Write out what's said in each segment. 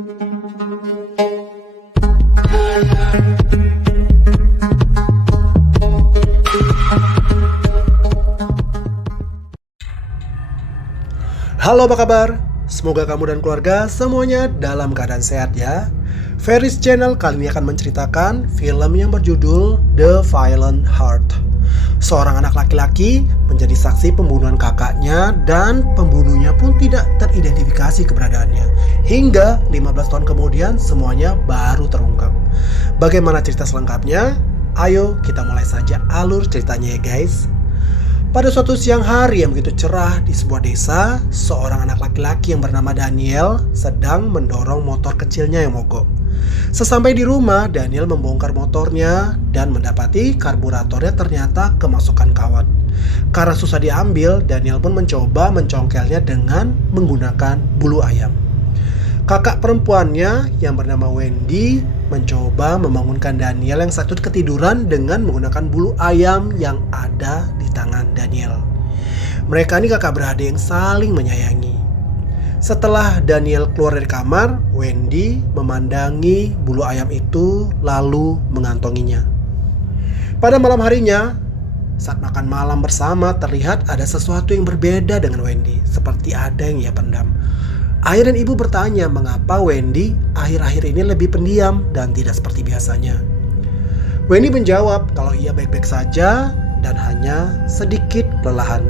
Halo, apa kabar? Semoga kamu dan keluarga semuanya dalam keadaan sehat ya. Ferris Channel kali ini akan menceritakan film yang berjudul The Violent Heart. Seorang anak laki-laki menjadi saksi pembunuhan kakaknya dan pembunuhnya pun tidak teridentifikasi keberadaannya. Hingga 15 tahun kemudian semuanya baru terungkap. Bagaimana cerita selengkapnya? Ayo kita mulai saja alur ceritanya ya guys. Pada suatu siang hari yang begitu cerah di sebuah desa, seorang anak laki-laki yang bernama Daniel sedang mendorong motor kecilnya yang mogok. Sesampai di rumah, Daniel membongkar motornya dan mendapati karburatornya ternyata kemasukan kawat. Karena susah diambil, Daniel pun mencoba mencongkelnya dengan menggunakan bulu ayam. Kakak perempuannya yang bernama Wendy mencoba membangunkan Daniel yang saat itu ketiduran dengan menggunakan bulu ayam yang ada di tangan Daniel. Mereka ini kakak beradik yang saling menyayangi. Setelah Daniel keluar dari kamar, Wendy memandangi bulu ayam itu lalu mengantonginya. Pada malam harinya, saat makan malam bersama, terlihat ada sesuatu yang berbeda dengan Wendy, seperti ada yang ia pendam. Ayah dan ibu bertanya mengapa Wendy akhir-akhir ini lebih pendiam dan tidak seperti biasanya. Wendy menjawab kalau ia baik-baik saja dan hanya sedikit kelelahan.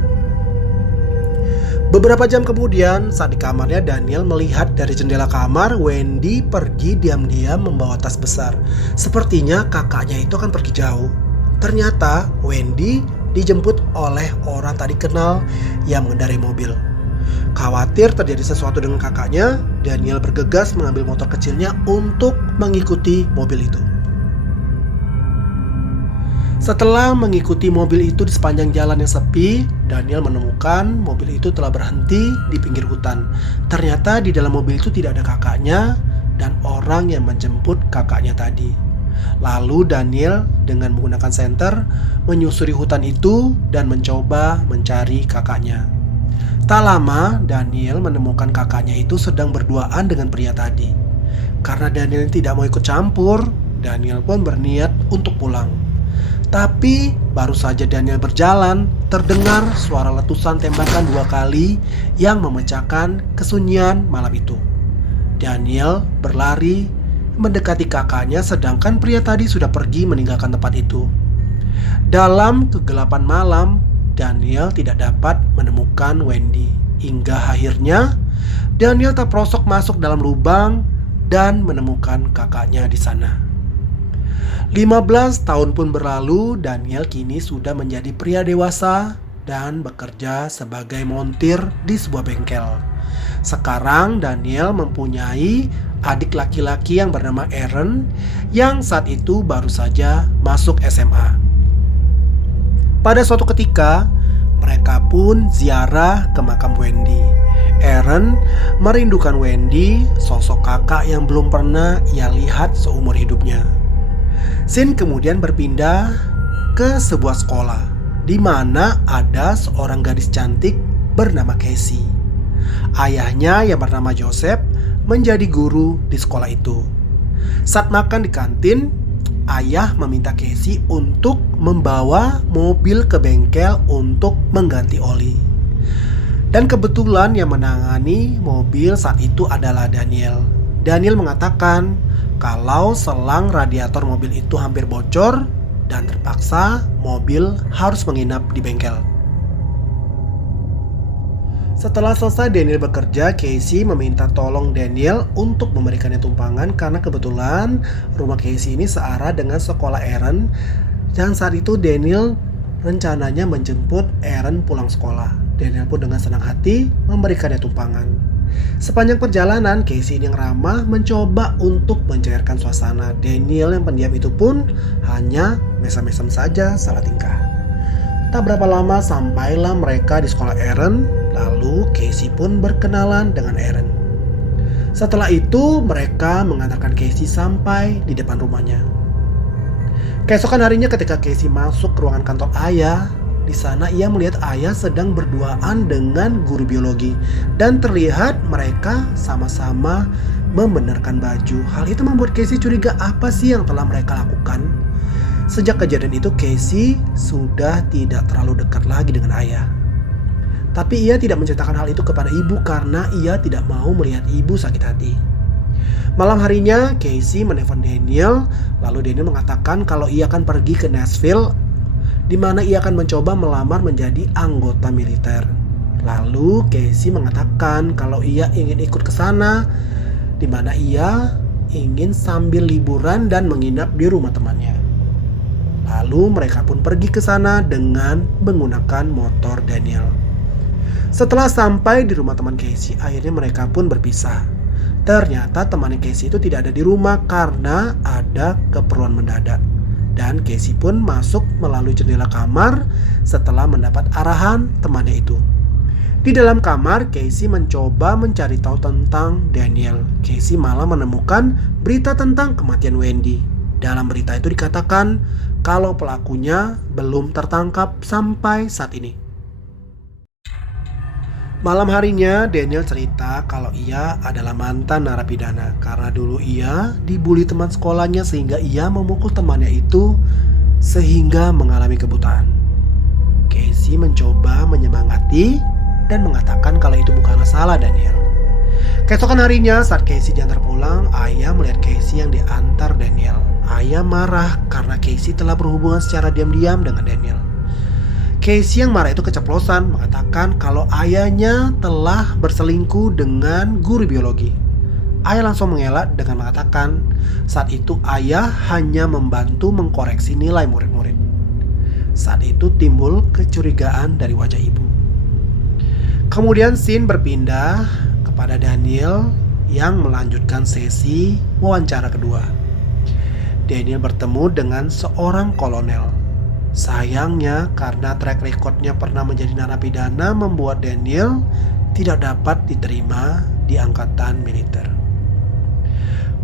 Beberapa jam kemudian, saat di kamarnya, Daniel melihat dari jendela kamar Wendy pergi diam-diam membawa tas besar. Sepertinya kakaknya itu akan pergi jauh. Ternyata Wendy dijemput oleh orang tak dikenal yang mengendarai mobil. Khawatir terjadi sesuatu dengan kakaknya, Daniel bergegas mengambil motor kecilnya untuk mengikuti mobil itu. Setelah mengikuti mobil itu di sepanjang jalan yang sepi, Daniel menemukan mobil itu telah berhenti di pinggir hutan. Ternyata di dalam mobil itu tidak ada kakaknya dan orang yang menjemput kakaknya tadi. Lalu Daniel dengan menggunakan senter menyusuri hutan itu dan mencoba mencari kakaknya. Tak lama, Daniel menemukan kakaknya itu sedang berduaan dengan pria tadi. Karena Daniel tidak mau ikut campur, Daniel pun berniat untuk pulang. Tapi baru saja Daniel berjalan, terdengar suara letusan tembakan 2 kali yang memecahkan kesunyian malam itu. Daniel berlari mendekati kakaknya sedangkan pria tadi sudah pergi meninggalkan tempat itu. Dalam kegelapan malam, Daniel tidak dapat menemukan Wendy. Hingga akhirnya Daniel terperosok masuk dalam lubang dan menemukan kakaknya di sana. 15 tahun pun berlalu, Daniel kini sudah menjadi pria dewasa dan bekerja sebagai montir di sebuah bengkel. Sekarang Daniel mempunyai adik laki-laki yang bernama Aaron yang saat itu baru saja masuk SMA. Pada suatu ketika, mereka pun ziarah ke makam Wendy. Aaron merindukan Wendy, sosok kakak yang belum pernah ia lihat seumur hidupnya. Scene kemudian berpindah ke sebuah sekolah, di mana ada seorang gadis cantik bernama Casey. Ayahnya yang bernama Joseph menjadi guru di sekolah itu. Saat makan di kantin, ayah meminta Casey untuk membawa mobil ke bengkel untuk mengganti oli. Dan kebetulan yang menangani mobil saat itu adalah Daniel. Daniel mengatakan kalau selang radiator mobil itu hampir bocor dan terpaksa mobil harus menginap di bengkel. Setelah selesai Daniel bekerja, Casey meminta tolong Daniel untuk memberikannya tumpangan karena kebetulan rumah Casey ini searah dengan sekolah Aaron. Dan saat itu Daniel rencananya menjemput Aaron pulang sekolah. Daniel pun dengan senang hati memberikannya tumpangan. Sepanjang perjalanan, Casey yang ramah mencoba untuk mencairkan suasana. Daniel yang pendiam itu pun hanya mesem-mesem saja salah tingkah. Tak berapa lama sampailah mereka di sekolah Aaron. Lalu Casey pun berkenalan dengan Aaron. Setelah itu mereka mengantarkan Casey sampai di depan rumahnya. Keesokan harinya ketika Casey masuk ke ruangan kantor ayah, Di sana ia melihat ayah sedang berduaan dengan guru biologi dan terlihat mereka sama-sama membenarkan baju. Hal itu membuat Casey curiga apa sih yang telah mereka lakukan. Sejak kejadian itu Casey sudah tidak terlalu dekat lagi dengan ayah. Tapi ia tidak menceritakan hal itu kepada ibu karena ia tidak mau melihat ibu sakit hati. Malam harinya Casey menelpon Daniel, lalu Daniel mengatakan kalau ia akan pergi ke Nashville di mana ia akan mencoba melamar menjadi anggota militer. Lalu Casey mengatakan kalau ia ingin ikut ke sana, di mana ia ingin sambil liburan dan menginap di rumah temannya. Lalu mereka pun pergi ke sana dengan menggunakan motor Daniel. Setelah sampai di rumah teman Casey, akhirnya mereka pun berpisah. Ternyata teman Casey itu tidak ada di rumah karena ada keperluan mendadak. Dan Casey pun masuk melalui jendela kamar setelah mendapat arahan temannya itu. Di dalam kamar, Casey mencoba mencari tahu tentang Daniel. Casey malah menemukan berita tentang kematian Wendy. Dalam berita itu dikatakan kalau pelakunya belum tertangkap sampai saat ini. Malam harinya Daniel cerita kalau ia adalah mantan narapidana karena dulu ia dibully teman sekolahnya sehingga ia memukul temannya itu sehingga mengalami kebutaan. Casey mencoba menyemangati dan mengatakan kalau itu bukanlah salah Daniel. Keesokan harinya saat Casey diantar pulang, ayah melihat Casey yang diantar Daniel. Ayah marah karena Casey telah berhubungan secara diam-diam dengan Daniel. Casey yang marah itu keceplosan mengatakan kalau ayahnya telah berselingkuh dengan guru biologi. Ayah langsung mengelak dengan mengatakan saat itu ayah hanya membantu mengkoreksi nilai murid-murid. Saat itu timbul kecurigaan dari wajah ibu. Kemudian scene berpindah kepada Daniel yang melanjutkan sesi wawancara kedua. Daniel bertemu dengan seorang kolonel. Sayangnya karena track recordnya pernah menjadi narapidana membuat Daniel tidak dapat diterima di angkatan militer.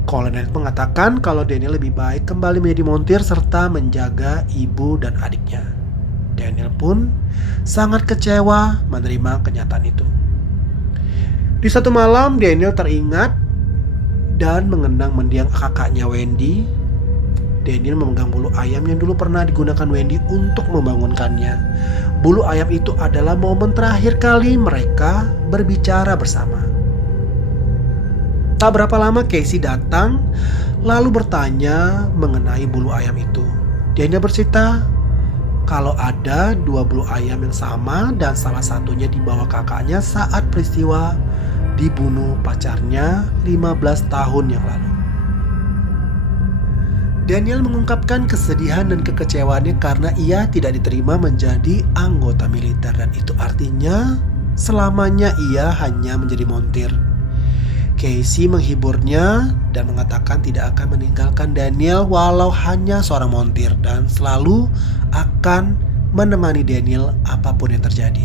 Kolonel mengatakan kalau Daniel lebih baik kembali menjadi montir serta menjaga ibu dan adiknya. Daniel pun sangat kecewa menerima kenyataan itu. Di satu malam Daniel teringat dan mengenang mendiang kakaknya Wendy. Daniel memegang bulu ayam yang dulu pernah digunakan Wendy untuk membangunkannya. Bulu ayam itu adalah momen terakhir kali mereka berbicara bersama. Tak berapa lama Casey datang lalu bertanya mengenai bulu ayam itu. Daniel bercerita kalau ada 2 bulu ayam yang sama dan salah satunya dibawa kakaknya saat peristiwa dibunuh pacarnya 15 tahun yang lalu. Daniel mengungkapkan kesedihan dan kekecewaannya karena ia tidak diterima menjadi anggota militer dan itu artinya selamanya ia hanya menjadi montir. Casey menghiburnya dan mengatakan tidak akan meninggalkan Daniel walau hanya seorang montir dan selalu akan menemani Daniel apapun yang terjadi.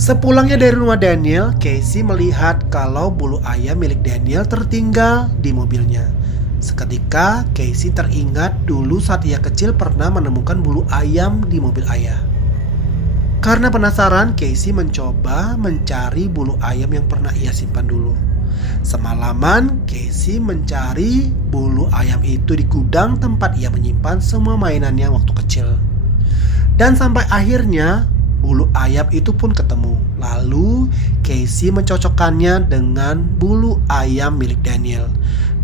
Sepulangnya dari rumah Daniel, Casey melihat kalau bulu ayam milik Daniel tertinggal di mobilnya. Seketika Casey teringat dulu saat ia kecil pernah menemukan bulu ayam di mobil ayah. Karena penasaran, Casey mencoba mencari bulu ayam yang pernah ia simpan dulu. Semalaman Casey mencari bulu ayam itu di gudang tempat ia menyimpan semua mainannya waktu kecil. Dan sampai akhirnya bulu ayam itu pun ketemu. Lalu Casey mencocokkannya dengan bulu ayam milik Daniel.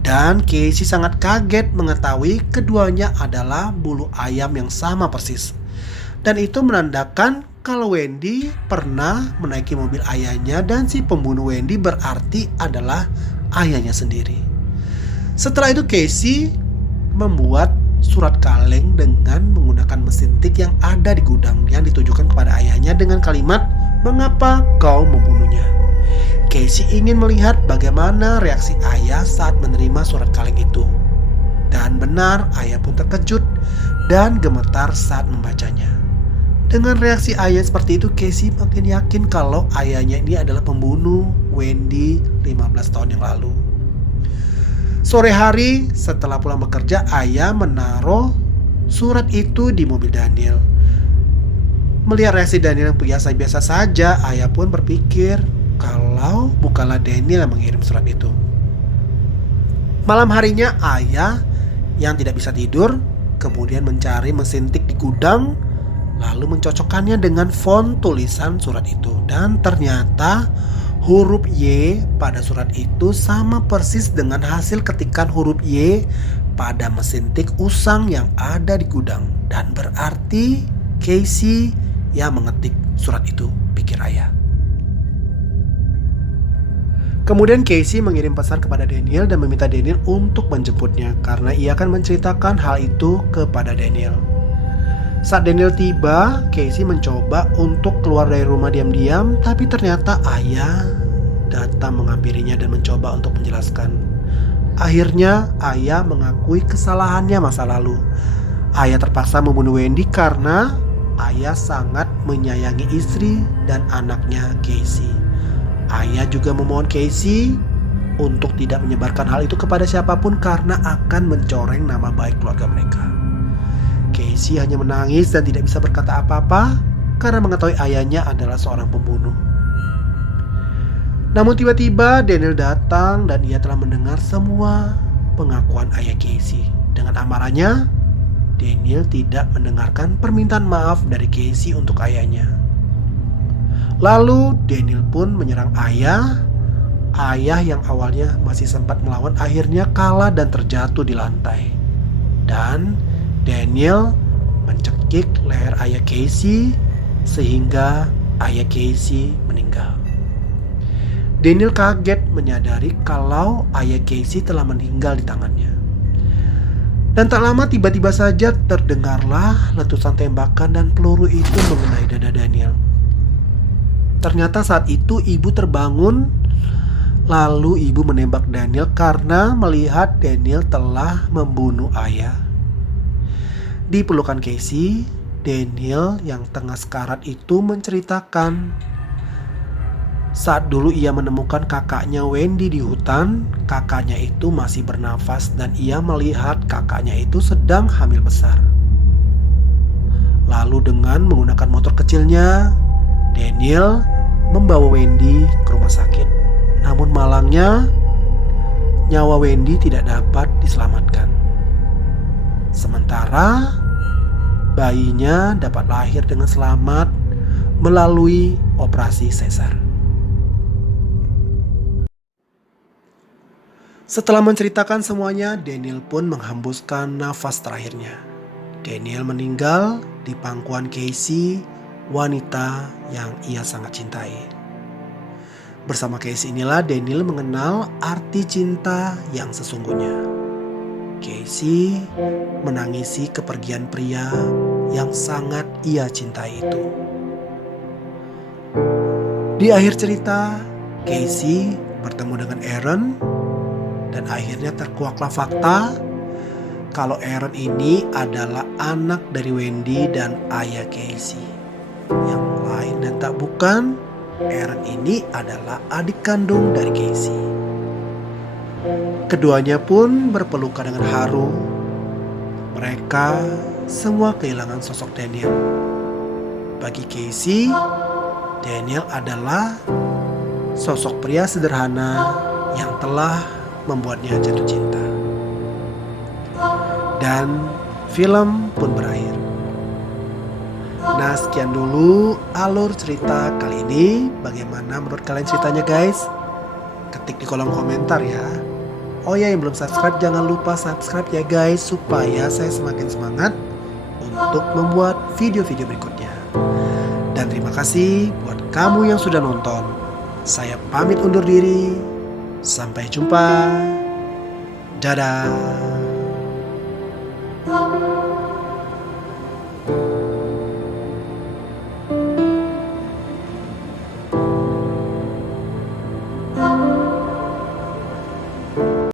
Dan Casey sangat kaget mengetahui keduanya adalah bulu ayam yang sama persis. Dan itu menandakan kalau Wendy pernah menaiki mobil ayahnya dan si pembunuh Wendy berarti adalah ayahnya sendiri. Setelah itu Casey membuat surat kaleng dengan menggunakan mesin tik yang ada di gudang yang ditujukan kepada ayahnya dengan kalimat, "Mengapa kau membunuhnya?" Casey ingin melihat bagaimana reaksi ayah saat menerima surat kaleng itu. Dan benar, ayah pun terkejut dan gemetar saat membacanya. Dengan reaksi ayah seperti itu, Casey makin yakin kalau ayahnya ini adalah pembunuh Wendy 15 tahun yang lalu. Sore hari setelah pulang bekerja, ayah menaruh surat itu di mobil Daniel. Melihat reaksi Daniel yang biasa-biasa saja, ayah pun berpikir kalau bukanlah Daniel yang mengirim surat itu. Malam harinya ayah yang tidak bisa tidur kemudian mencari mesin tik di gudang, lalu mencocokkannya dengan font tulisan surat itu. Dan ternyata huruf Y pada surat itu sama persis dengan hasil ketikan huruf Y pada mesin tik usang yang ada di gudang. Dan berarti Casey yang mengetik surat itu, pikir ayah. Kemudian Casey mengirim pesan kepada Daniel dan meminta Daniel untuk menjemputnya karena ia akan menceritakan hal itu kepada Daniel. Saat Daniel tiba, Casey mencoba untuk keluar dari rumah diam-diam, tapi ternyata ayah datang menghampirinya dan mencoba untuk menjelaskan. Akhirnya ayah mengakui kesalahannya masa lalu. Ayah terpaksa membunuh Wendy karena ayah sangat menyayangi istri dan anaknya Casey. Ayah juga memohon Casey untuk tidak menyebarkan hal itu kepada siapapun karena akan mencoreng nama baik keluarga mereka. Casey hanya menangis dan tidak bisa berkata apa-apa karena mengetahui ayahnya adalah seorang pembunuh. Namun tiba-tiba Daniel datang dan ia telah mendengar semua pengakuan ayah Casey. Dengan amarahnya, Daniel tidak mendengarkan permintaan maaf dari Casey untuk ayahnya. Lalu Daniel pun menyerang ayah. Ayah yang awalnya masih sempat melawan akhirnya kalah dan terjatuh di lantai. Dan Daniel mencekik leher ayah Casey sehingga ayah Casey meninggal. Daniel kaget menyadari kalau ayah Casey telah meninggal di tangannya. Dan tak lama tiba-tiba saja terdengarlah letusan tembakan dan peluru itu mengenai dada Daniel. Ternyata saat itu ibu terbangun, lalu ibu menembak Daniel karena melihat Daniel telah membunuh ayah. Di pelukan Casey, Daniel yang tengah sekarat itu menceritakan saat dulu ia menemukan kakaknya Wendy di hutan. Kakaknya itu masih bernafas dan ia melihat kakaknya itu sedang hamil besar. Lalu dengan menggunakan motor kecilnya, Daniel membawa Wendy ke rumah sakit. Namun malangnya, nyawa Wendy tidak dapat diselamatkan. Sementara bayinya dapat lahir dengan selamat melalui operasi sesar. Setelah menceritakan semuanya, Daniel pun menghembuskan nafas terakhirnya. Daniel meninggal di pangkuan Casey, wanita yang ia sangat cintai. Bersama Casey inilah Daniel mengenal arti cinta yang sesungguhnya. Casey menangisi kepergian pria yang sangat ia cintai itu. Di akhir cerita, Casey bertemu dengan Aaron dan akhirnya terkuaklah fakta kalau Aaron ini adalah anak dari Wendy dan ayah Casey. Yang lain dan tak bukan, Aaron ini adalah adik kandung dari Casey. Keduanya pun berpelukan dengan haru. Mereka semua kehilangan sosok Daniel. Bagi Casey, Daniel adalah sosok pria sederhana yang telah membuatnya jatuh cinta. Dan film pun berakhir. Nah, sekian dulu alur cerita kali ini. Bagaimana menurut kalian ceritanya, guys? Ketik di kolom komentar ya. Oh ya, yang belum subscribe jangan lupa subscribe ya guys, supaya saya semakin semangat untuk membuat video-video berikutnya. Dan terima kasih buat kamu yang sudah nonton. Saya pamit undur diri. Sampai jumpa. Dadah.